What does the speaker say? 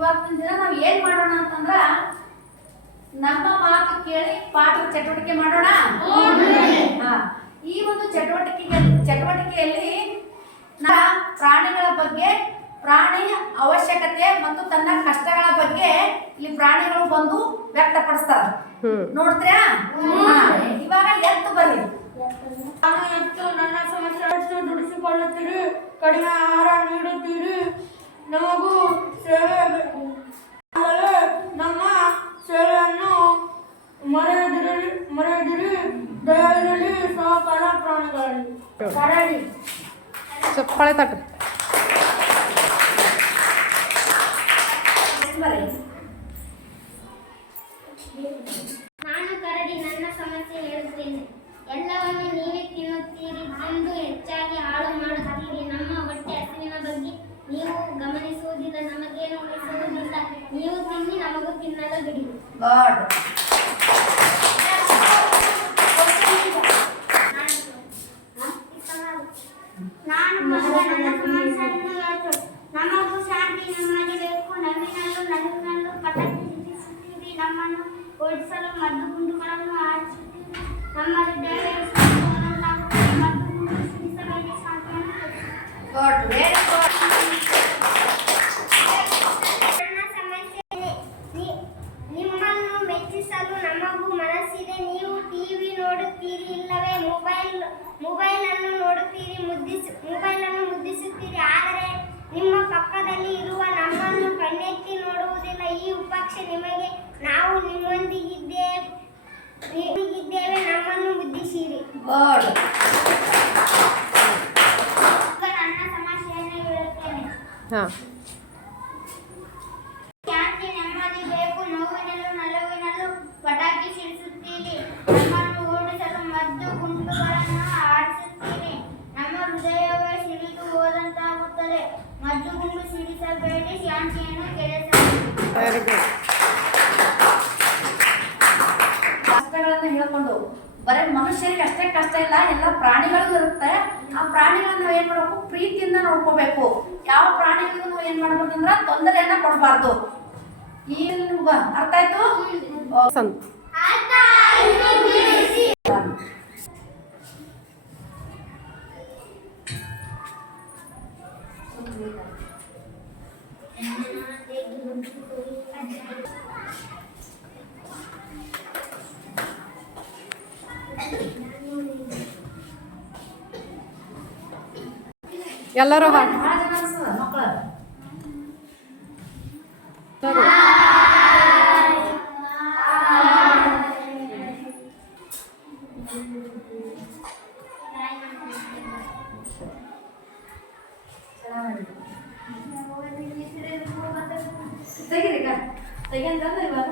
ಇವತ್ತಿನ ದಿನ ನಾವು ಏನು ಮಾಡೋಣ ಅಂತಂದ್ರೆ ನಮ್ಮ ಮಾತು ಕೇಳಿ ಪಾಠದ ಚಟುವಟಿಕೆ ಮಾಡೋಣ. ಈ ಒಂದು ಚಟುವಟಿಕೆಯಲ್ಲಿ ಪ್ರಾಣಿಗಳ ಬಗ್ಗೆ, ಪ್ರಾಣಿ ಅವಶ್ಯಕತೆ ಮತ್ತು ತನ್ನ ಕಷ್ಟಗಳ ಬಗ್ಗೆ ಇಲ್ಲಿ ಪ್ರಾಣಿಗಳು ಬಂದು ವ್ಯಕ್ತಪಡಿಸ್ತಾರ. ನೋಡ್ತೀರಾ? ಇವಾಗ ಎತ್ತು ಬರ್ರಿ. ನಾನು ಎತ್ತು ನನ್ನ ಸಮಸ್ಯೆ ದುಡಿಸಿಕೊಳ್ಳುತ್ತೀರಿ, ಕಡಿಮೆ ಆಹಾರ ನೀಡುತ್ತೀರಿ, ನಮಗೂ ಸೇವೆ ಆದರೆ ನಮ್ಮ ಸೇವೆಯನ್ನು ಮರೆಯದಿರಿ, ದಯವಿರಲಿ ಸಹಕಾರ ಪ್ರಾಣಿಗಳಲ್ಲಿ. ಕರಡಿ ಚಪ್ಪಾಳೆ ತಟ್ಟ. ನಾನು ಕರಡಿ, ನನ್ನ ಸಮಸ್ಯೆ ಹೇಳುತ್ತೇನೆ. ಎಲ್ಲವನ್ನು ನೀವೇ ತಿನ್ನುತ್ತೀರಿ, ತಿಂದು ಹೆಚ್ಚಾಗಿ ಹಾಳು ಮಾಡುತ್ತೀರಿ. ನಮ್ಮ ಹೊಟ್ಟೆ ಹಸಿವಿನ ಬಗ್ಗೆ ನೀವು ಗಮನಿಸುವುದಿಲ್ಲ, ನಮಗೇನು ಉಳಿಸುವುದಿಲ್ಲ. ನೀವು ತಿನ್ನಿ, ನಮಗೂ ತಿನ್ನಲು ಬಿಡಿ. ನಾನು ಮಗ, ನನ್ನ ಸಮಸ್ಯೆಯನ್ನು ಹೇಳ್ತು. ನಮಗೂ ಶಾಂತಿ ನೆಮ್ಮದಿ ಬೇಕು. ನಡುವಿನಲ್ಲೂ ಪಟಾಕಿ ಸಿಡಿಸುತ್ತೀರಿ, ನಮ್ಮನ್ನು ಓಡಿಸಲು ಮದ್ದು ಗುಂಡುಗಳನ್ನು ಹಾರಿಸುತ್ತೀರಿ. ನಮ್ಮ ಹೃದಯ ಮದ್ದು ಗುಂಡು ಸಿಡಿಸಬೇಡಿ, ಶಾಂತಿಯನ್ನು ನನ್ನ ಸಮಸ್ಯೆ ನಿಮ್ಮನ್ನು ಮೆಚ್ಚಿಸಲು ನಮಗೂ ಮನಸ್ಸಿದೆ. ನೀವು ಟಿವಿ ನೋಡುತ್ತೀರಿ, ಇಲ್ಲವೇ ಮೊಬೈಲ್ ಅನ್ನು ನೋಡುತ್ತೀರಿ, ಮೊಬೈಲನ್ನು ಮುದ್ದಿಸುತ್ತೀರಿ. ಆದರೆ ನಿಮ್ಮ ಪಕ್ಕದಲ್ಲಿ ಇರುವ ನಮ್ಮನ್ನು ಕಣ್ಣೆತ್ತಿ ನೋಡುವುದಿಲ್ಲ. ಈ ಉಪೇಕ್ಷೆ ನಿಮಗೆ. ನಾವು ನಿಮ್ಮೊಂದಿಗಿದ್ದೇವೆ, ನಮ್ಮನ್ನು ಮುದ್ದಿಸಿರಿ. ನನ್ನ ಸಮಸ್ಯೆಯನ್ನು ಹೇಳುತ್ತೇನೆ. ಶಾಂತಿ ನೆಮ್ಮದಿ ಬೇಕು. ನಡುವಿನಲ್ಲೂ ಪಟಾಕಿ ಸಿಡಿಸುತ್ತೀರಿ, ನಮ್ಮನ್ನು ಓಡಿಸಲು ಮದ್ದು ಗುಂಡುಗಳನ್ನು ಹಾರಿಸುತ್ತೀರಿ. ನಮ್ಮ ಹೃದಯವೇ ಸಿಡಿದು ಹೋದಂತಾಗುತ್ತದೆ. ಮದ್ದು ಗುಂಡು ಸಿಡಿಸಬೇಡಿ, ಶಾಂತಿಯನ್ನು ಕೆಡಿಸಬೇಡಿ. ಕಷ್ಟಗಳನ್ನು ಹೇಳ್ಕೊಂಡು ಬರೀ ಮನುಷ್ಯರಿಗೆ ಅಷ್ಟೇ ಕಷ್ಟ ಇಲ್ಲ, ಎಲ್ಲ ಪ್ರಾಣಿಗಳಿಗೂ ಇರುತ್ತೆ. ಆ ಪ್ರಾಣಿಗಳನ್ನ ನಾವು ಏನ್ ಮಾಡಬೇಕು, ಪ್ರೀತಿಯಿಂದ ನೋಡ್ಕೋಬೇಕು. ಯಾವ ಪ್ರಾಣಿಗಳಿಗೂ ನಾವು ಏನ್ ಮಾಡ್ಬೇಕು ಅಂದ್ರೆ ತೊಂದರೆಯನ್ನ ಕೊಡಬಾರ್ದು. ಈಗ ನಿಮ್ಗೆ ಅರ್ಥ ಆಯ್ತು? ಎಲ್ಲರೂ ತೆಗೆಂತಂದ್ರೆ ಇವಾಗ